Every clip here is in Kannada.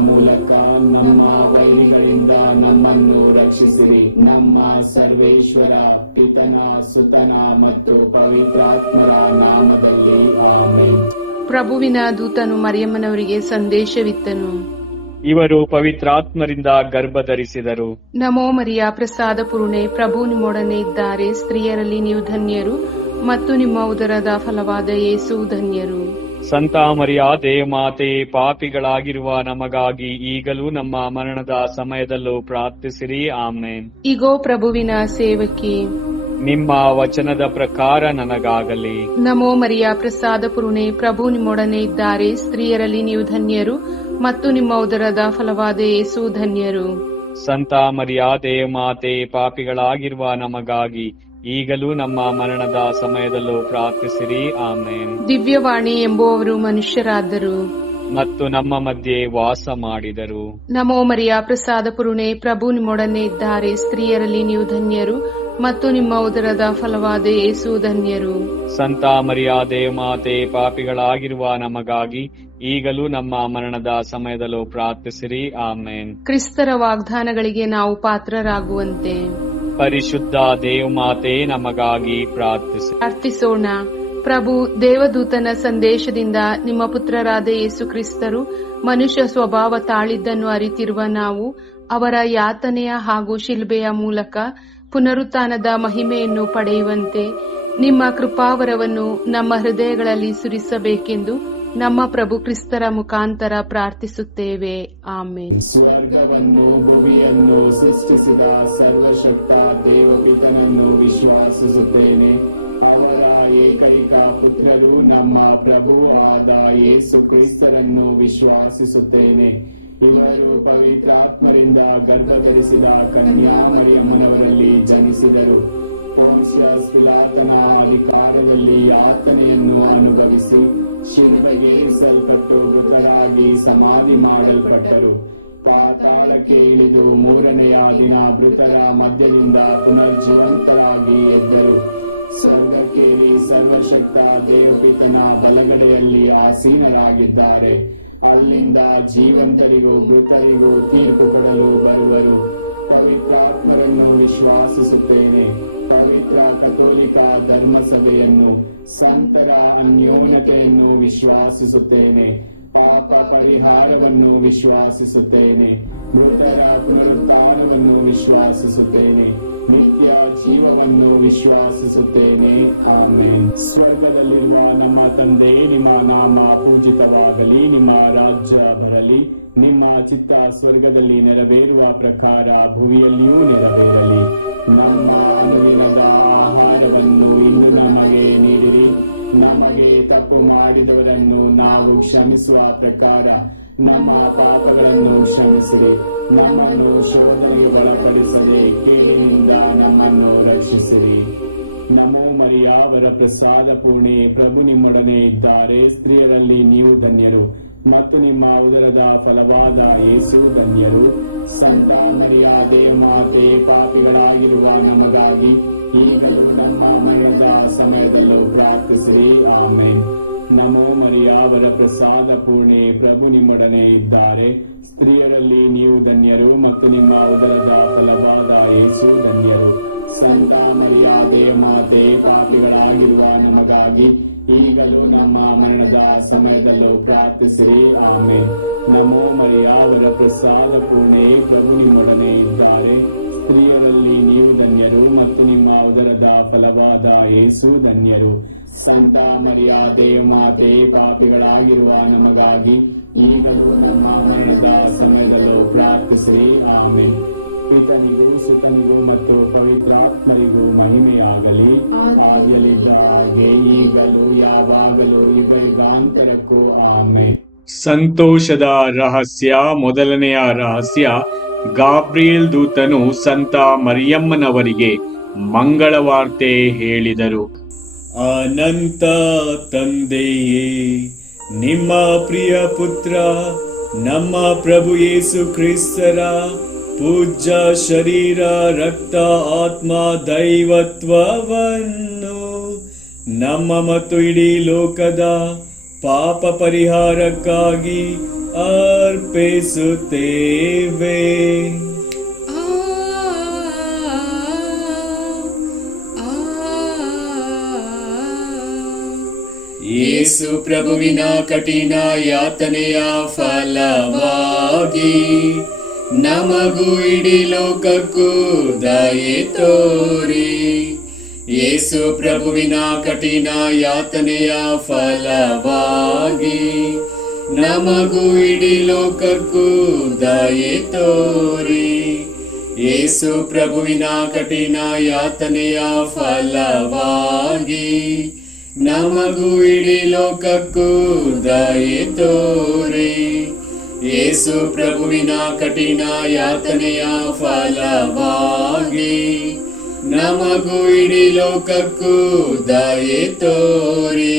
ಮೂಲಕ ನಮ್ಮ ವೈರಿಗಳಿಂದ ನಮ್ಮನ್ನು ರಕ್ಷಿಸಿರಿ. ನಮ್ಮ ಸರ್ವೇಶ್ವರ ಪಿತನ ಸುತನ ಮತ್ತು ಪವಿತ್ರಾತ್ಮರ ನಾಮದಲ್ಲಿ ಆಮೆನ್. ಪ್ರಭುವಿನ ದೂತನು ಮರಿಯಮ್ಮನವರಿಗೆ ಸಂದೇಶವಿತ್ತನು. ಇವರು ಪವಿತ್ರಾತ್ಮರಿಂದ ಗರ್ಭಧರಿಸಿದರು. ನಮೋ ಮರಿಯ, ಪ್ರಸಾದ ಪೂರ್ಣೆ, ಪ್ರಭು ನಿಮ್ಮೊಡನೆ ಇದ್ದಾರೆ. ಸ್ತ್ರೀಯರಲ್ಲಿ ನೀವು ಧನ್ಯರು ಮತ್ತು ನಿಮ್ಮ ಉದರದ ಫಲವಾದ ಯೇಸು ಧನ್ಯರು. ಸಂತ ಮರಿಯ ದೇವಮಾತೆ, ಪಾಪಿಗಳಾಗಿರುವ ನಮಗಾಗಿ ಈಗಲೂ ನಮ್ಮ ಮರಣದ ಸಮಯದಲ್ಲೂ ಪ್ರಾರ್ಥಿಸಿರಿ. ಆಮೆನ್. ಇಗೋ ಪ್ರಭುವಿನ ಸೇವಕಿ, ನಿಮ್ಮ ವಚನದ ಪ್ರಕಾರ ನನಗಾಗಲಿ. ನಮೋ ಮರಿಯ, ಪ್ರಸಾದ ಪೂರ್ಣೆ, ಪ್ರಭು ನಿಮ್ಮೊಡನೆ ಇದ್ದಾರೆ. ಸ್ತ್ರೀಯರಲ್ಲಿ ನೀವು ಧನ್ಯರು ಮತ್ತು ನಿಮ್ಮ ಉದರದ ಫಲವಾದ ಯೇಸು ಧನ್ಯರು. ಸಂತ ಮರಿಯ ದೇವಮಾತೆ, ಪಾಪಿಗಳಾಗಿರುವ ನಮಗಾಗಿ ಈಗಲೂ ನಮ್ಮ ಮರಣದ ಸಮಯದಲ್ಲೂ ಪ್ರಾರ್ಥಿಸಿರಿ. ಆಮೆನ್. ದಿವ್ಯವಾಣಿ ಎಂಬುವವರು ಮನುಷ್ಯರಾದರು ಮತ್ತು ನಮ್ಮ ಮಧ್ಯೆ ವಾಸ ಮಾಡಿದರು. ನಮೋ ಮರಿಯ, ಪ್ರಸಾದ ಪೂರ್ಣೆ, ಪ್ರಭು ನಿಮ್ಮೊಡನೆ ಇದ್ದಾರೆ. ಸ್ತ್ರೀಯರಲ್ಲಿ ನೀವು ಧನ್ಯರು ಮತ್ತು ನಿಮ್ಮ ಉದರದ ಫಲವಾದ ಯೇಸು ಧನ್ಯರು. ಸಂತ ಮರಿಯ ದೇವಮಾತೆ, ಪಾಪಿಗಳಾಗಿರುವ ನಮಗಾಗಿ ಈಗಲೂ ನಮ್ಮ ಮರಣದ ಸಮಯದಲ್ಲೂ ಪ್ರಾರ್ಥಿಸಿರಿ. ಆಮೆನ್. ಕ್ರಿಸ್ತರ ವಾಗ್ದಾನಗಳಿಗೆ ನಾವು ಪಾತ್ರರಾಗುವಂತೆ ಪರಿಶುದ್ಧ ದೇವಮಾತೆ, ನಮಗಾಗಿ ಪ್ರಾರ್ಥಿಸೋಣ. ಪ್ರಭು ದೇವದೂತನ ಸಂದೇಶದಿಂದ ನಿಮ್ಮ ಪುತ್ರರಾದ ಯೇಸು ಕ್ರಿಸ್ತರು ಮನುಷ್ಯ ಸ್ವಭಾವ ತಾಳಿದ್ದನ್ನು ಅರಿತಿರುವ ನಾವು ಅವರ ಯಾತನೆಯ ಹಾಗೂ ಶಿಲ್ಬೆಯ ಮೂಲಕ ಪುನರುತ್ಥಾನದ ಮಹಿಮೆಯನ್ನು ಪಡೆಯುವಂತೆ ನಿಮ್ಮ ಕೃಪಾವರವನ್ನು ನಮ್ಮ ಹೃದಯಗಳಲ್ಲಿ ಸುರಿಸಬೇಕೆಂದು ನಮ್ಮ ಪ್ರಭು ಕ್ರಿಸ್ತರ ಮುಖಾಂತರ ಪ್ರಾರ್ಥಿಸುತ್ತೇವೆ. ಆಮೆನ್. ಸ್ವರ್ಗವನ್ನು ಭೂಮಿಯನ್ನು ಸೃಷ್ಟಿಸಿದ ಸರ್ವಶಕ್ತ ದೇವಪಿತನನ್ನು ವಿಶ್ವಾಸಿಸುತ್ತೇನೆ. ಅವರ ಏಕೈಕ ಪುತ್ರರು ನಮ್ಮ ಪ್ರಭು ಆದ ಯೇಸು ಕ್ರಿಸ್ತರನ್ನು ವಿಶ್ವಾಸಿಸುತ್ತೇನೆ. ಇವರು ಪವಿತ್ರಾತ್ಮರಿಂದ ಗರ್ಭಧರಿಸಿದ ಕನ್ಯಾಮರಿಯಮ್ಮನವರಲ್ಲಿ ಜನಿಸಿದರು. ಪೋನ್ಸಿಯಸ್ ಪಿಲಾತನ ಅಧಿಕಾರದಲ್ಲಿ ಯಾತನೆಯನ್ನು ಅನುಭವಿಸಿ ಶಿಲುಬೆಗೆ ಏರಿಸಲ್ಪಟ್ಟು ಮೃತರಾಗಿ ಸಮಾಧಿ ಮಾಡಲ್ಪಟ್ಟರು. ಪಾತಾಳಕ್ಕೆ ಇಳಿದು ಮೂರನೆಯ ದಿನ ಮೃತರ ಮಧ್ಯದಿಂದ ಪುನರ್ಜೀವಂತರಾಗಿ ಎದ್ದರು. ಸ್ವರ್ಗಕ್ಕೇರಿ ಸರ್ವಶಕ್ತ ದೇವಪಿತನ ಬಲಗಡೆಯಲ್ಲಿ ಆಸೀನರಾಗಿದ್ದಾರೆ. ಅಲ್ಲಿಂದ ಜೀವಂತರಿಗೂ ಮೃತರಿಗೂ ತೀರ್ಪು ಕೊಡಲು ಬರುವರು. ಪವಿತ್ರಾತ್ಮರನ್ನು ವಿಶ್ವಾಸಿಸುತ್ತೇನೆ. ಪವಿತ್ರ ಕಥೋಲಿಕ ಧರ್ಮಸಭೆಯನ್ನು, ಸಂತರ ಅನ್ಯೋನ್ಯತೆಯನ್ನು ವಿಶ್ವಾಸಿಸುತ್ತೇನೆ. ಪಾಪ ಪರಿಹಾರವನ್ನು ವಿಶ್ವಾಸಿಸುತ್ತೇನೆ. ಮೃತರ ಪುನರುತ್ಥಾನವನ್ನು ವಿಶ್ವಾಸಿಸುತ್ತೇನೆ. ನಿತ್ಯ ಜೀವವನ್ನು ವಿಶ್ವಾಸಿಸುತ್ತೇನೆ. ಆಮೆನ್. ಸ್ವರ್ಗದಲ್ಲಿರುವ ನಮ್ಮ ತಂದೆ, ನಿಮ್ಮ ನಾಮ ಪೂಜಿತವಾಗಲಿ. ನಿಮ್ಮ ರಾಜ್ಯ ಬರಲಿ. ನಿಮ್ಮ ಚಿತ್ತ ಸ್ವರ್ಗದಲ್ಲಿ ನೆರವೇರುವ ಪ್ರಕಾರ ಭೂಮಿಯಲ್ಲಿಯೂ ನೆರವೇರಲಿ. ನಮ್ಮ ಅನುದಿನದ ಆಹಾರವನ್ನು ಇಂದು ನಮಗೆ ನೀಡಿರಿ. ನಮಗೆ ತಪ್ಪು ಮಾಡಿದವರನ್ನು ನಾವು ಕ್ಷಮಿಸುವ ಪ್ರಕಾರ ನಮ್ಮ ಪಾಪಗಳನ್ನು ಕ್ಷಮಿಸಿರಿ. ನಮ್ಮನ್ನು ಶೋಧನೆಗೆ ಒಳಪಡಿಸದೆ ಕೇಳಿನಿಂದ ನಮ್ಮನ್ನು ರಕ್ಷಿಸಿರಿ. ನಮೋ ಮರಿಯ, ವರ ಪ್ರಸಾದ ಪೂರ್ಣೆ, ಪ್ರಭು ನಿಮ್ಮೊಡನೆ ಇದ್ದಾರೆ. ಸ್ತ್ರೀಯರಲ್ಲಿ ನೀವು ಧನ್ಯರು ಮತ್ತು ನಿಮ್ಮ ಉದರದ ಫಲವಾದ ಯೇಸು ಧನ್ಯರು. ಸಂತ ಮರಿಯ ದೇವಮಾತೆ, ಪಾಪಿಗಳಾಗಿರುವ ನಮಗಾಗಿ ಈಗಲೂ ನಮ್ಮ ಮರಣದ ಸಮಯದಲ್ಲೂ ಪ್ರಾರ್ಥಿಸಿರಿ. ಆಮೆನ್. ನಮೋ ಮರಿಯ, ವರ ಪ್ರಸಾದ ಪೂರ್ಣೆ, ಪ್ರಭು ನಿಮ್ಮೊಡನೆ ಇದ್ದಾರೆ. ಸ್ತ್ರೀಯರಲ್ಲಿ ನೀವು ಧನ್ಯರು ಮತ್ತು ನಿಮ್ಮ ಉದರದ ಫಲವಾದ ಯೇಸು ಧನ್ಯರು. ಸಂತ ಮರಿಯ ದೇವಮಾತೆ, ಪಾಪಿಗಳಾಗಿರುವ ನಮಗಾಗಿ ಈಗಲೂ ನಮ್ಮ ಮರಣದ ಸಮಯದಲ್ಲೂ ಪ್ರಾರ್ಥಿಸಿರಿ. ಆಮೆನ್. ನಮೋ ಮರಿಯ, ವರ ಪ್ರಸಾದ ಪೂರ್ಣೆ, ಪ್ರಭು ನಿಮ್ಮೊಡನೆ ಇದ್ದಾರೆ. ಸ್ತ್ರೀಯರಲ್ಲಿ ನೀವು ಧನ್ಯರು ಮತ್ತು ನಿಮ್ಮ ಉದರದ ಫಲವಾದ ಯೇಸು ಧನ್ಯರು. ಸಂತ ಮರಿಯ ದೇವಮಾತೆ, ಪಾಪಿಗಳಾಗಿರುವ ನಮಗಾಗಿ ಈಗಲೂ ನಮ್ಮ ಮರಣದ ಸಮಯದಲ್ಲೂ ಪ್ರಾರ್ಥಿಸಿರಿ. ಆಮೆನ್. ಪಿತನಿಗೂ ಸುತನಿಗೂ ಮತ್ತು ಪವಿತ್ರಾತ್ಮರಿಗೂ ಮಹಿಮೆಯಾಗಲಿ. ಆದಿಯಲ್ಲಿದ್ದ ಹಾಗೆ ಈಗಲೂ ಯಾವಾಗಲೂ ಯುಗಾಂತರಕ್ಕೂ ಆಮೆನ್. ಸಂತೋಷದ ರಹಸ್ಯ. ಮೊದಲನೆಯ ರಹಸ್ಯ, ಗಾಬ್ರಿಯೇಲ್ ದೂತನು ಸಂತ ಮರಿಯಮ್ಮನವರಿಗೆ ಮಂಗಳವಾರ್ತೆ ಹೇಳಿದರು. ಅನಂತ ತಂದೆಯೇ, ನಿಮ್ಮ ಪ್ರಿಯ ಪುತ್ರ ನಮ್ಮ ಪ್ರಭು ಯೇಸು ಕ್ರಿಸ್ತರ ಪೂಜ್ಯ ಶರೀರ, ರಕ್ತ, ಆತ್ಮ, ದೈವತ್ವವನ್ನು ನಮ್ಮ ಮತ್ತು ಇಡೀ ಲೋಕದ ಪಾಪ ಪರಿಹಾರಕ್ಕಾಗಿ ಅರ್ಪಿಸುತ್ತೇವೆ. ಯೇಸು ಪ್ರಭುವಿನ ಕಠಿಣ ಯಾತನೆಯ ಫಲವಾಗಿ ನಮಗೂ ಇಡೀ ಲೋಕಕ್ಕೂ ದಯೆ ತೋರಿ. ಯೇಸು ಪ್ರಭುವಿನ ಕಠಿಣ ಯಾತನೆಯ ಫಲವಾಗಿ ನಮಗೂ ಇಡೀ ಲೋಕಕ್ಕೂ ದಯೆ ತೋರಿ. ಯೇಸು ಪ್ರಭುವಿನ ಕಠಿಣ ಯಾತನೆಯ ಫಲವಾಗಿ ನಮಗೂ ಇಡೀ ಲೋಕಕ್ಕೂ ದಯೆ ತೋರಿ. ಯೇಸು ಪ್ರಭುವಿನ ಕಠಿಣ ಯಾತನೆಯ ಫಲವಾಗಿ ನಮಗೂ ಇಡೀ ಲೋಕಕ್ಕೂ ದಯೆ ತೋರಿ.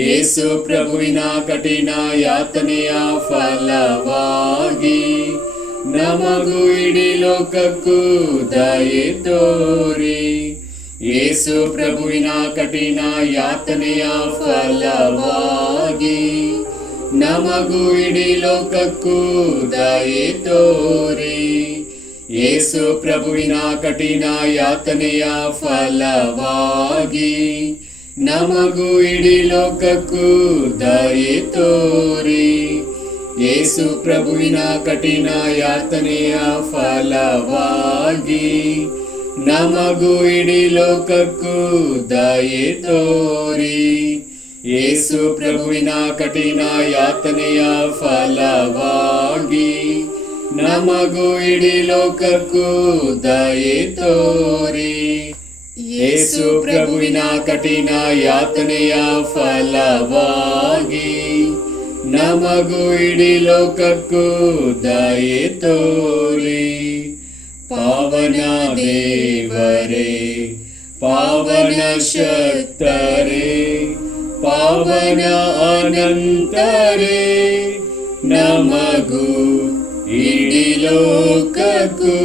ಯೇಸು ಪ್ರಭುವಿನ ಕಠಿಣ ಯಾತನೆಯ ಫಲವಾಗಿ ನಮಗೂ ಇಡೀ ಲೋಕಕ್ಕೂ ದಯೆ ತೋರಿ. ಯೇಸು ಪ್ರಭುವಿನ ಕಠಿಣ ಯಾತನೆಯ ಫಲವಾಗಿ ನಮಗೂ ಇಡೀ ಲೋಕಕ್ಕೂ ದಯೆ ತೋರಿ. ಯೇಸು ಪ್ರಭುವಿನ ಕಠಿಣ ಯಾತನೆಯ ಫಲವಾಗಿ ನಮಗೂ ಇಡೀ ಲೋಕಕ್ಕೂ ದಯೆ ತೋರಿ. ಯೇಸು ಪ್ರಭುವಿನ ಕಠಿಣ ಯಾತನೆಯ ಫಲವಾಗಿ ನಮಗೂ ಇಡೀ ಲೋಕಕ್ಕೂ ದಯೆ ತೋರಿ. ಯೇಸು ಪ್ರಭುವಿನ ಕಠಿಣ ಯಾತನೆಯ ಫಲವಾಗಿ ನಮಗೂ ಇಡೀ ಲೋಕಕ್ಕೂ ದಯೆ ತೋರಿ. ಯೇಸು ಪ್ರಭುವಿನ ಕಠಿಣ ಯಾತನೆಯ ಫಲವಾಗಿ ನಮಗೂ ಇಡೀ ಲೋಕಕ್ಕೂ ದಯೆ ತೋರಿ. ಪಾವನ ದೇವರೇ, ಪಾವನ ಶಕ್ತರೇ, ಪಾವನ ಅನಂತರೇ, ನಮಗೂ ಇಡೀ ಲೋಕಕ್ಕೂ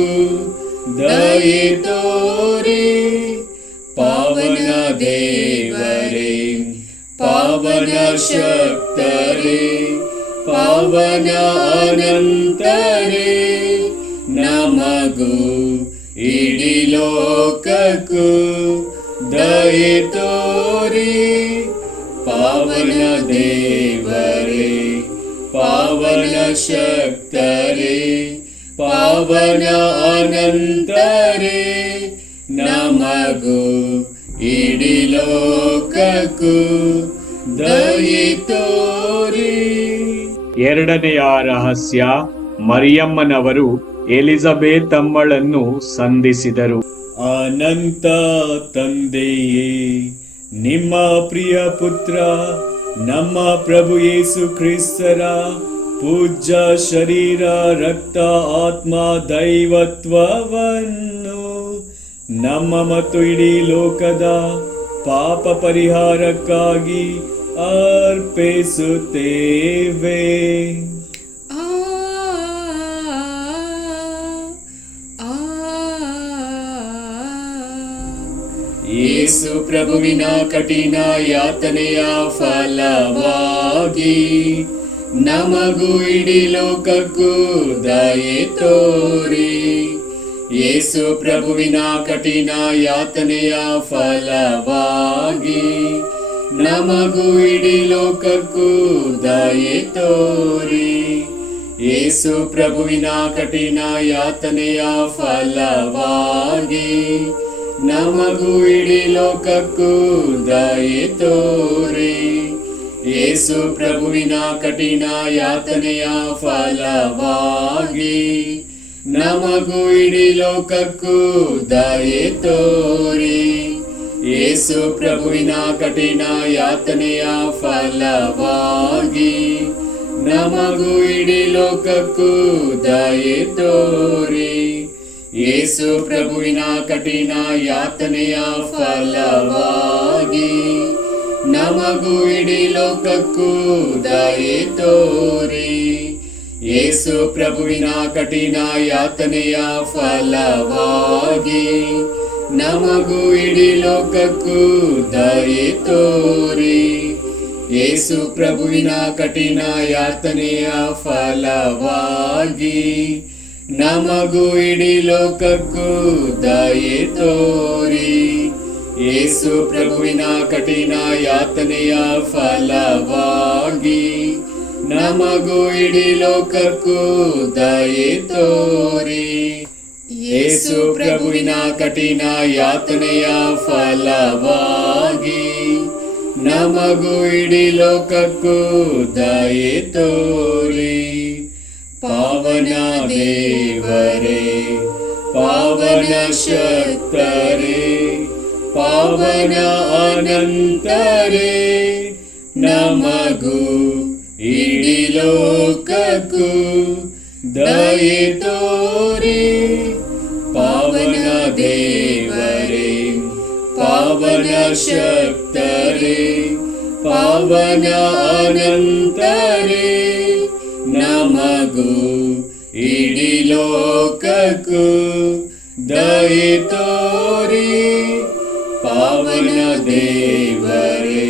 ದಯೆ ತೋರಿ. ಪಾವನ ದೇವರೇ, ಪಾವನ ಶಕ್ತರೇ, ಪಾವನ ಅನಂತರೇ, ನಮಗೂ ಇಡೀ ಲೋಕಕ್ಕೂ ದಯೆ ತೋರಿ. ಪಾವನ ದೇವರೇ, ಪಾವನ ಶಕ್ತರೇ, ಪಾವನ ಅನಂತರೇ, ನಮಗೂ ಇಡೀ ಲೋಕಕ್ಕೂ ದಯೆ ತೋರಿ. ಎರಡನೆಯ ರಹಸ್ಯ, ಮರಿಯಮ್ಮನವರು ಎಲಿಜಬೆತ್ ಅಮ್ಮಳನ್ನು ಸಂಧಿಸಿದರು. ಅನಂತ ತಂದೆಯೇ, ನಿಮ್ಮ ಪ್ರಿಯ ಪುತ್ರ ನಮ್ಮ ಪ್ರಭು ಯೇಸು ಕ್ರಿಸ್ತರ ಪೂಜ್ಯ ಶರೀರ, ರಕ್ತ, ಆತ್ಮ, ದೈವತ್ವವನ್ನು ನಮ್ಮ ಮತ್ತು ಇಡೀ ಲೋಕದ ಪಾಪ ಪರಿಹಾರಕ್ಕಾಗಿ ಅರ್ಪಿಸುತ್ತೇವೆ. ಯೇಸು ಪ್ರಭುವಿನ ಕಠಿಣ ಯಾತನೆಯ ಫಲವಾಗಿ ನಮಗೂ ಇಡೀ ಲೋಕಕ್ಕೂ ದಯೆ ತೋರಿ. ಯೇಸು ಪ್ರಭುವಿನ ಕಠಿಣ ಯಾತನೆಯ ಫಲವಾಗಿ ನಮಗೂ ಇಡೀ ಲೋಕಕ್ಕೂ ದಯೆ ತೋರಿ. ಯೇಸು ಪ್ರಭುವಿನ ಕಠಿಣ ಯಾತನೆಯ ಫಲವಾಗಿ ನಮಗೂ ಇಡೀ ಲೋಕಕ್ಕೂ ದಯೆ ತೋರಿ. ಯೇಸು ಪ್ರಭುವಿನ ಕಠಿಣ ಯಾತನೆಯ ಫಲವಾಗಿ ನಮಗೂ ಇಡೀ ಲೋಕಕ್ಕೂ ದಯೆ ತೋರಿ. ಯೇಸು ಪ್ರಭುವಿನ ಕಠಿಣ ಯಾತನೆಯ ಫಲವಾಗಿ ನಮಗೂ ಇಡೀ ಲೋಕಕ್ಕೂ ದಯೆ ತೋರಿ. ಯೇಸು ಪ್ರಭುವಿನ ಕಠಿಣ ಯಾತನೆಯ ಫಲವಾಗಿ ನಮಗೂ ಇಡೀ ಲೋಕಕ್ಕೂ ದಯೆ ತೋರಿ. ಯೇಸು ಪ್ರಭುವಿನ ಕಠಿಣ ಯಾತನೆಯ ಫಲವಾಗಿ ನಮಗೂ ಇಡೀ ಲೋಕಕ್ಕೂ ದಯೆ ತೋರಿ. ಯೇಸು ಪ್ರಭುವಿನ ಕಠಿಣ ಯಾತನೆಯ ಫಲವಾಗಿ ನಮಗೂ ಇಡೀ ಲೋಕಕ್ಕೂ ದಯೆ ತೋರಿ. ಯೇಸು ಪ್ರಭುವಿನ ಕಠಿಣ ಯಾತನೆಯ ಫಲವಾಗಿ ನಮಗೂ ಇಡೀ ಲೋಕಕ್ಕೂ ದಯೆ ತೋರಿ. ಯೇಸು ಪ್ರಭುವಿನ ಕಠಿಣ ಯಾತನೆಯ ಫಲವಾಗಿ ನಮಗೂ ಇಡೀ ಲೋಕಕ್ಕೂ ದಯೆ ತೋರಿ. ಪಾವನ ದೇವರೇ, ಪಾವನ ಶಕ್ತರೇ, ಪಾವನ ಅನಂತರೇ, ನಮಗೂ ಇಡೀ ಲೋಕಕ್ಕೂ ದಯೆ ತೋರಿ. ಪಾವನ ದೇವರೇ, ಪಾವನ ಶಕ್ತರೇ, ಪಾವನ ಅನಂತರೇ, ನಮಗೂ ಇಡೀ ಲೋಕಕ್ಕೂ ದಯೆ ತೋರಿ. ಪಾವನ ದೇವರೇ,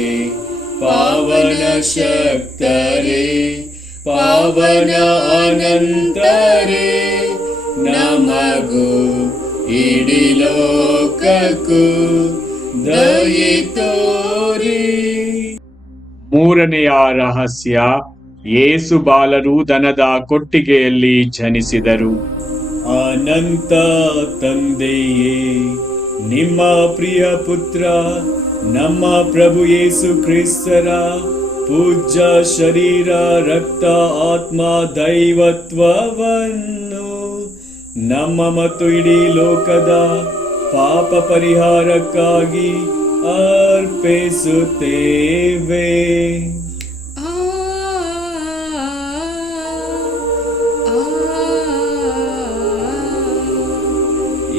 ಪಾವನ ಶಕ್ತರೇ, ಪಾವನ ಅನಂತರೇ, ನಮಗೂ ಇಡೀ ಲೋಕಕ್ಕೂ ದಯೆ ತೋರಿ. ಮೂರನೆಯ ರಹಸ್ಯ, ಯೇಸು ಬಾಲರು ದನದ ಕೊಟ್ಟಿಗೆಯಲ್ಲಿ ಜನಿಸಿದರು. ಅನಂತ ತಂದೆಯೇ, ನಿಮ್ಮ ಪ್ರಿಯ ಪುತ್ರ ನಮ್ಮ ಪ್ರಭು ಯೇಸು ಕ್ರಿಸ್ತರ ಪೂಜ್ಯ ಶರೀರ, ರಕ್ತ, ಆತ್ಮ, ದೈವತ್ವವನ್ನು ನಮ್ಮ ಮತ್ತು ಇಡೀ ಲೋಕದ ಪಾಪ ಪರಿಹಾರಕ್ಕಾಗಿ ಅರ್ಪಿಸುತ್ತೇವೆ.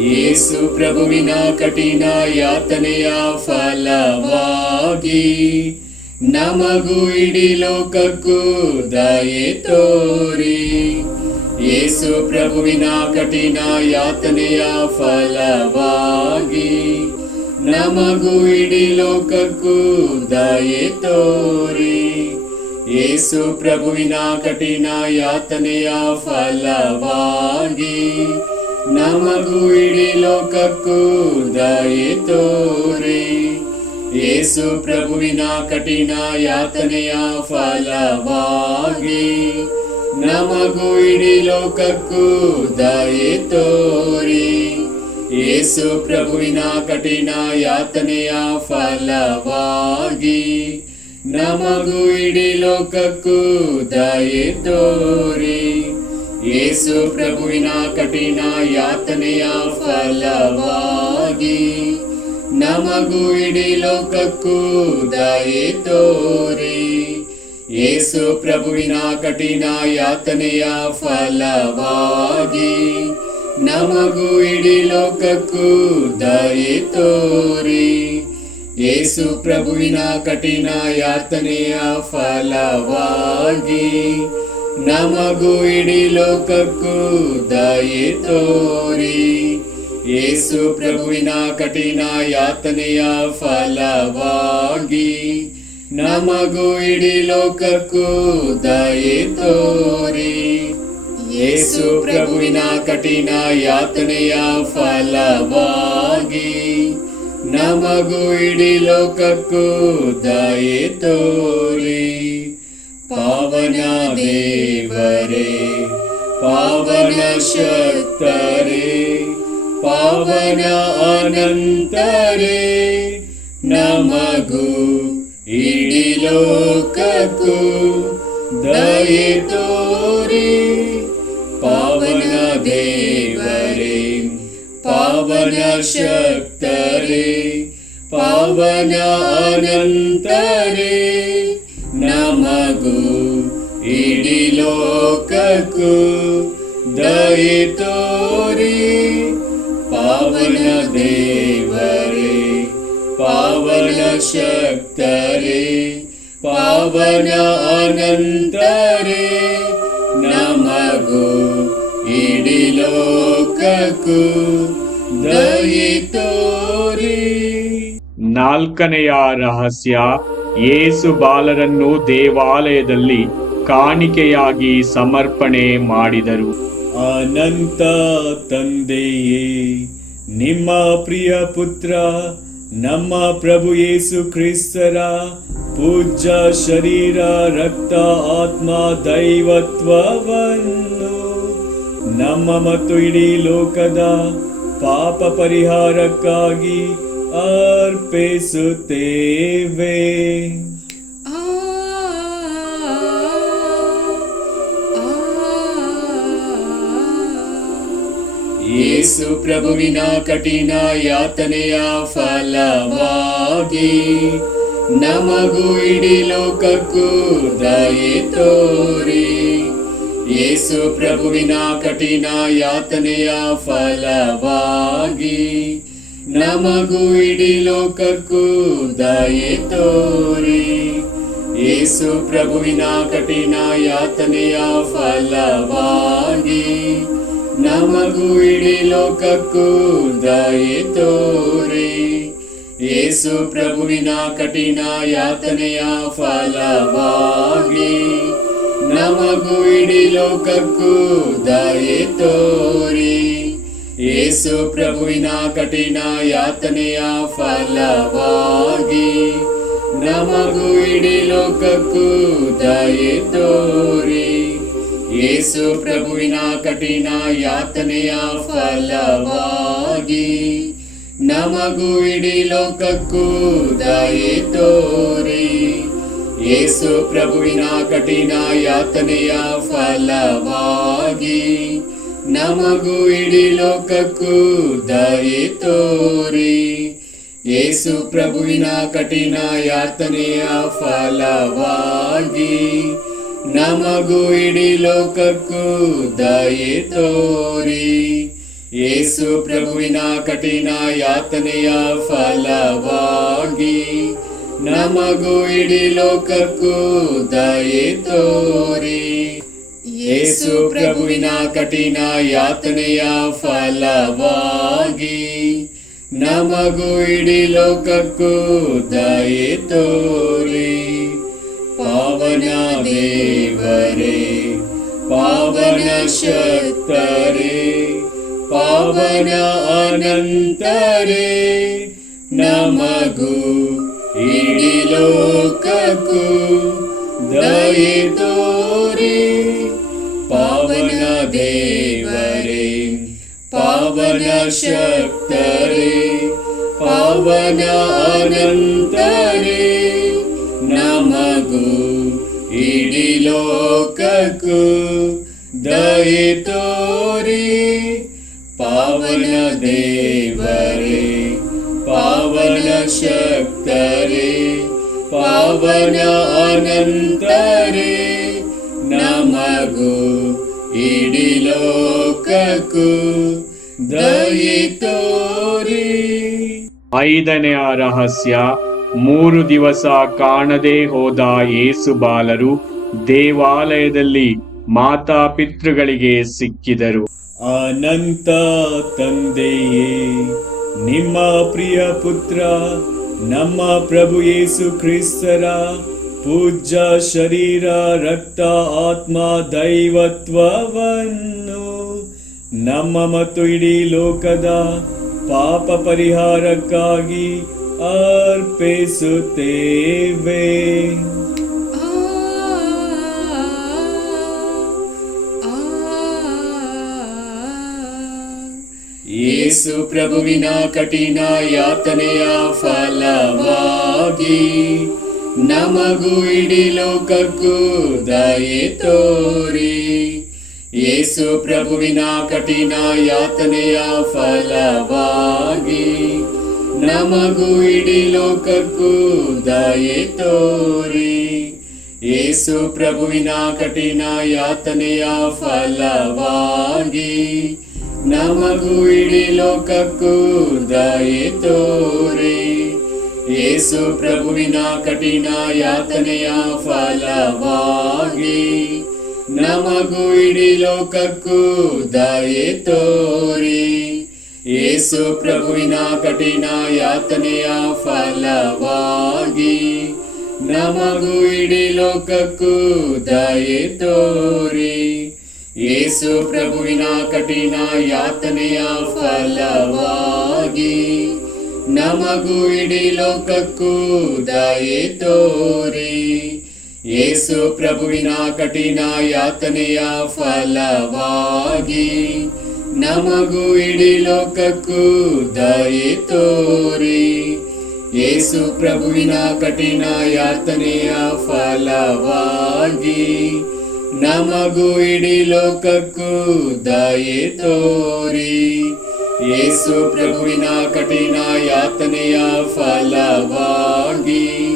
ಯೇಸು ಪ್ರಭುವಿನ ಕಠಿಣ ಯಾತನೆಯ ಫಲವಾಗಿ ನಮಗೂ ಇಡೀ ಲೋಕಕ್ಕೂ ದಯೆ ತೋರಿ. ಯೇಸು ಪ್ರಭುವಿನ ಕಠಿಣ ಯಾತನೆಯ ಫಲವಾಗಿ ನಮಗೂ ಇಡೀ ಲೋಕಕ್ಕೂ ದಯೆ ತೋರಿ. ಯೇಸು ಪ್ರಭುವಿನ ಕಠಿಣ ಯಾತನೆಯ ಫಲವಾಗಿ ನಮಗೂ ಇಡೀ ಲೋಕಕ್ಕೂ ದಯೆ ತೋರಿ. ಯೇಸು ಪ್ರಭುವಿನ ಕಠಿಣ ಯಾತನೆಯ ಫಲವಾಗಿ ನಮಗೂ ಇಡೀ ಲೋಕಕ್ಕೂ ದಯೆ ತೋರಿ. ಯೇಸು ಪ್ರಭುವಿನ ಕಠಿಣ ಯಾತನೆಯ ಫಲವಾಗಿ ನಮಗೂ ಇಡೀ ಲೋಕಕ್ಕೂ ದಯೆ ತೋರಿ. ಯೇಸು ಪ್ರಭುವಿನ ಕಠಿಣ ಯಾತನೆಯ ಫಲವಾಗಿ ನಮಗೂ ಇಡೀ ಲೋಕಕ್ಕೂ ದಯೆ ತೋರಿ. ಯೇಸು ಪ್ರಭುವಿನ ಕಠಿಣ ಯಾತನೆಯ ಫಲವಾಗಿ ನಮಗೂ ಇಡೀ ಲೋಕಕ್ಕೂ ದಯೆ ತೋರಿ. ಯೇಸು ಪ್ರಭುವಿನ ಕಠಿಣ ಯಾತನೆಯ ಫಲವಾಗಿ ನಮಗೂ ಇಡೀ ಲೋಕಕ್ಕೂ ದಯೆ ತೋರಿ. ಯೇಸು ಪ್ರಭುವಿನ ಕಠಿಣ ಯಾತನೆಯ ಫಲವಾಗಿ ನಮಗೂ ಇಡೀ ಲೋಕಕ್ಕೂ ದಯೆ ತೋರಿ. ಯೇಸು ಪ್ರಭುವಿನ ಕಠಿಣ ಯಾತನೆಯ ಫಲವಾಗಿ ನಮಗೂ ಇಡೀ ಲೋಕಕ್ಕೂ ದಯೆ ತೋರಿ. ಪಾವನ ದೇವರೇ, ಪಾವನ ಶಕ್ತರೇ, ಪಾವನ ಅನಂತರೇ, ನಮಗೂ ಇಡೀ ಲೋಕಕ್ಕೂ ದಯೆ ತೋರಿ. ಪಾವನ ದೇವರೇ, ಪಾವನ ಶಕ್ತರೇ, ಪಾವನ ಅನಂತರೇ, ನಮಗೂ ಇಡೀ ಲೋಕಕ್ಕೂ ದಯೆ ತೋರಿ. ಪಾವನ ದೇವರೇ, ಪಾವನ ಶಕ್ತರೇ, ಪಾವನ ಅನಂತರೇ, ನಮಗೂ ಇಡೀ ಲೋಕಕ್ಕೂ ದಯೆ ತೋರಿ. ನಾಲ್ಕನೆಯ ರಹಸ್ಯ, ಯೇಸು ಬಾಲರನ್ನು ದೇವಾಲಯದಲ್ಲಿ ಕಾಣಿಕೆಯಾಗಿ ಸಮರ್ಪಣೆ ಮಾಡಿದರು. ಅನಂತ ತಂದೆಯೇ, ನಿಮ್ಮ ಪ್ರಿಯ ಪುತ್ರ ನಮ್ಮ ಪ್ರಭು ಯೇಸು ಕ್ರಿಸ್ತರ ಪೂಜ್ಯ ಶರೀರ, ರಕ್ತ, ಆತ್ಮ, ದೈವತ್ವವನ್ನು ನಮ್ಮ ಮತ್ತು ಇಡೀ ಲೋಕದ ಪಾಪ ಪರಿಹಾರಕ್ಕಾಗಿ ಅರ್ಪಿಸುತ್ತೇವೆ. ಯೇಸು ಪ್ರಭುವಿನ ಕಠಿಣ ಯಾತನೆಯ ಫಲವಾಗಿ ನಮಗೂ ಇಡೀ ಲೋಕಕ್ಕೂ ದಯೆ ತೋರಿ. ಯೇಸು ಪ್ರಭುವಿನ ಕಠಿಣ ಯಾತನೆಯ ಫಲವಾಗಿ ನಮಗೂ ಇಡೀ ಲೋಕಕ್ಕೂ ದಯೆ ತೋರಿ. ಯೇಸು ಪ್ರಭುವಿನ ಕಠಿಣ ಯಾತನೆಯ ಫಲವಾಗಿ ನಮಗೂ ಇಡೀ ಲೋಕಕ್ಕೂ ದಯೆ ತೋರಿ. ಯೇಸು ಪ್ರಭುವಿನ ಕಠಿಣ ಯಾತನೆಯ ಫಲವಾಗಿ ನಮಗೂ ಇಡೀ ಲೋಕಕ್ಕೂ ದಯೆ ತೋರಿ. ಯೇಸು ಪ್ರಭುವಿನ ಕಠಿಣ ಯಾತನೆಯ ಫಲವಾಗಿ ನಮಗೂ ಇಡೀ ಲೋಕಕ್ಕೂ ದಯೆ ತೋರಿ. ಯೇಸು ಪ್ರಭುವಿನ ಕಠಿಣ ಯಾತನೆಯ ಫಲವಾಗಿ ನಮಗೂ ಇಡೀ ಲೋಕಕ್ಕೂ ದಯೆ ತೋರಿ. ಯೇಸು ಪ್ರಭುವಿನ ಕಠಿಣ ಯಾತನೆಯ ಫಲವಾಗಿ ನಮಗೂ ಇಡೀ ಲೋಕಕ್ಕೂ ದಯೆ ತೋರಿ. ಯೇಸು ಪ್ರಭುವಿನ ಕಠಿಣ ಯಾತನೆಯ ಫಲವಾಗಿ ನಮಗೂ ಇಡೀ ಲೋಕಕ್ಕೂ ದಯೆ ತೋರಿ. ಯೇಸು ಪ್ರಭುವಿನ ಕಠಿಣ ಯಾತನೆಯ ಫಲವಾಗಿ ನಮಗೂ ಇಡೀ ಲೋಕಕ್ಕೂ ದಯೆ ತೋರಿ. ಯೇಸು ಪ್ರಭುವಿನ ಕಠಿಣ ಯಾತನೆಯ ಫಲವಾಗಿ ನಮಗೂ ಇಡೀ ಲೋಕಕ್ಕೂ ದಯೆ ತೋರಿ. ಪಾವನ ದೇವರೇ, ಪಾವನ ಶಕ್ತರೇ, ಪಾವನ ಅನಂತರೇ, ನಮಗೂ ಇಡೀ ಲೋಕಕ್ಕೂ ದಯೆ ತೋರಿ. ಪಾವನ ದೇವರೇ, ಪಾವನ ಶಕ್ತರೇ, ಪಾವನ ಅನಂತರೇ, ನಮಗೂ ಇಡೀ ಲೋಕಕ್ಕೂ ದಯೆ ತೋರಿ. ಪಾವನ ದೇವರೇ, ಪಾವನ ಶಕ್ತರೇ, ಪಾವನ ಅನಂತರೇ, ನಮಗೂ ಇಡೀ ಲೋಕಕ್ಕೂ ದಯೆ ತೋರಿ. ಐದನೆಯ ರಹಸ್ಯ, 3 ದಿವಸ ಕಾಣದೆ ಹೋದ ಯೇಸು ಬಾಲರು ದೇವಾಲಯದಲ್ಲಿ ಮಾತಾಪಿತೃಗಳಿಗೆ ಸಿಕ್ಕಿದರು. ಅನಂತ ತಂದೆಯೇ, ನಿಮ್ಮ ಪ್ರಿಯ ಪುತ್ರ ನಮ್ಮ ಪ್ರಭು ಯೇಸು ಕ್ರಿಸ್ತರ ಪೂಜ್ಯ ಶರೀರ, ರಕ್ತ, ಆತ್ಮ, ದೈವತ್ವವನ್ನು ನಮ್ಮ ಮತ್ತು ಇಡೀ ಲೋಕದ ಪಾಪ ಪರಿಹಾರಕ್ಕಾಗಿ ಅರ್ಪಿಸುತ್ತೇವೆ. ಯೇಸು ಪ್ರಭುವಿನ ಕಠಿಣ ಯಾತನೆಯ ಫಲವಾಗಿ ನಮಗೂ ಇಡೀ ಲೋಕಕ್ಕೂ ದಯೆ ತೋರಿ. ಯೇಸು ಪ್ರಭುವಿನ ಕಠಿಣ ಯಾತನೆಯ ಫಲವಾಗಿ ನಮಗೂ ಇಡೀ ಲೋಕಕ್ಕೂ ದಯೆ ತೋರಿ. ಯೇಸು ಪ್ರಭುವಿನ ಕಠಿಣ ಯಾತನೆಯ ಫಲವಾಗಿ ನಮಗೂ ಇಡೀ ಲೋಕಕ್ಕೂ ದಯೆ ತೋರಿ. ಯೇಸು ಪ್ರಭುವಿನ ಕಠಿಣ ಯಾತನೆಯ ಫಲವಾಗಿ ನಮಗೂ ಇಡೀ ಲೋಕಕ್ಕೂ ದಯೆ ತೋರಿ. ಯೇಸು ಪ್ರಭುವಿನ ಕಠಿಣ ಯಾತನೆಯ ಫಲವಾಗಿ ನಮಗೂ ಇಡೀ ಲೋಕಕ್ಕೂ ದಯೆ ತೋರಿ. ಯೇಸು ಪ್ರಭುವಿನ ಕಠಿಣ ಯಾತನೆಯ ಫಲವಾಗಿ ನಮಗೂ ಇಡೀ ಲೋಕಕ್ಕೂ ದಯೆ ತೋರಿ. ಯೇಸು ಪ್ರಭುವಿನ ಕಠಿಣ ಯಾತನೆಯ ಫಲವಾಗಿ ನಮಗೂ ಇಡೀ ಲೋಕಕ್ಕೂ ದಯೆ ತೋರಿ. ಯೇಸು ಪ್ರಭುವಿನ ಕಠಿಣ ಯಾತನೆಯ ಫಲವಾಗಿ ನಮಗೂ ಇಡೀ ಲೋಕಕ್ಕೂ ದಯೆ ತೋರಿ. ಯೇಸು ಪ್ರಭುವಿನ ಕಠಿಣ ಯಾತನೆಯ ಫಲವಾಗಿ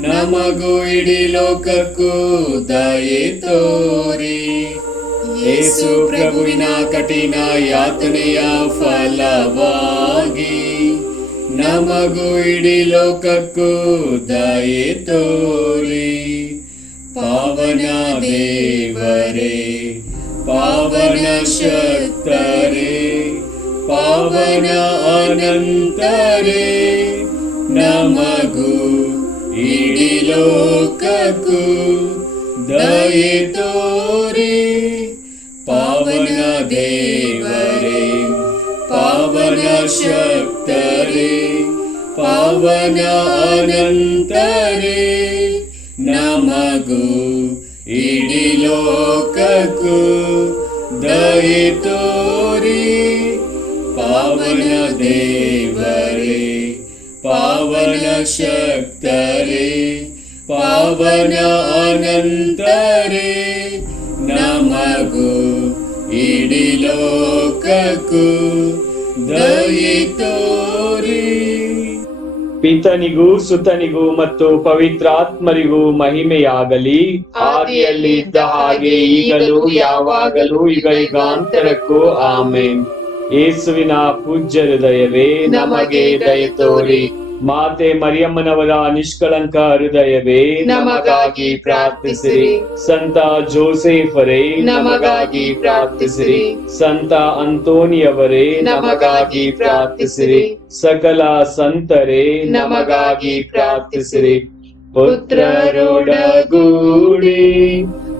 ನಮಗೂ ಇಡೀ ಲೋಕಕ್ಕೂ ದಯೆ ತೋರಿ. ಯೇಸು ಪ್ರಭುವಿನ ಕಠಿಣ ಯಾತನೆಯ ಫಲವಾಗಿ ನಮಗೂ ಇಡೀ ಲೋಕಕ್ಕೂ ದಯೆ ತೋರಿ. ಪಾವನ ದೇವರೇ, ಪಾವನ ಶಕ್ತರೇ, ಪಾವನ ಅನಂತರೇ, ನಮಗೂ ಇಡೀ ಲೋಕಕ್ಕೂ ದಯೆ ತೋರಿ. ಪಾವನ ದೇವರೇ, ಪಾವನ ಶಕ್ತರೇ, ಪಾವನ ಅನಂತರೇ, ನಮಗೂ ಇಡೀ ಲೋಕಕ್ಕೂ ದಯೆ ತೋರಿ. ಪಾವನ ದೇವರೇ, ಪಾವನ ಶಕ್ತರೇ, ಪಾವನ ಅನಂತರೇ, ನಮಗೂ ಇಡೀ ಲೋಕಕ್ಕೂ ದಯೆ ತೋರಿ. ಪಿತನಿಗೂ ಸುತನಿಗೂ ಮತ್ತು ಪವಿತ್ರಾತ್ಮರಿಗೂ ಮಹಿಮೆಯಾಗಲಿ. ಆದಿಯಲ್ಲಿ ಇದ್ದ ಹಾಗೆ ಈಗಲೂ ಯಾವಾಗಲೂ ಯುಗಯುಗಾಂತರಕ್ಕೂ ಆಮೆನ್. ಯೇಸುವಿನ ಪೂಜ್ಯ ಹೃದಯವೇ, ನಮಗೆ ದಯೆ ತೋರಿ. ಮಾತೆ ಮರಿಯಮ್ಮನವರ ನಿಷ್ಕಳಂಕ ಹೃದಯವೇ, ನಮಗಾಗಿ ಪ್ರಾರ್ಥಿಸಿರಿ. ಸಂತ ಜೋಸೆಫರೇ, ನಮಗಾಗಿ ಪ್ರಾರ್ಥಿಸಿರಿ. ಸಂತ ಅಂತೋನಿಯವರೇ, ನಮಗಾಗಿ ಪ್ರಾರ್ಥಿಸಿರಿ. ಸಕಲ ಸಂತರೇ, ನಮಗಾಗಿ ಪ್ರಾರ್ಥಿಸಿರಿ. ಪುತ್ರರೊಡಗೂಡಿ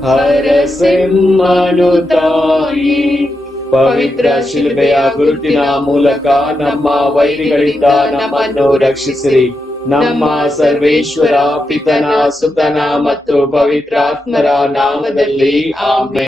ಹರಸೆಮ್ಮನು ತಾಯಿ, ಪವಿತ್ರ ಶಿಲುಬೆಯ ಗುರುತಿನ ಮೂಲಕ ನಮ್ಮ ವೈರಿಗಳಿಂದ ನಮ್ಮನ್ನು ರಕ್ಷಿಸಿರಿ. ನಮ್ಮ ಸರ್ವೇಶ್ವರ ಪಿತನ ಸುತನ ಮತ್ತು ಪವಿತ್ರಾತ್ಮರ ನಾಮದಲ್ಲಿ ಆಮೆನ್.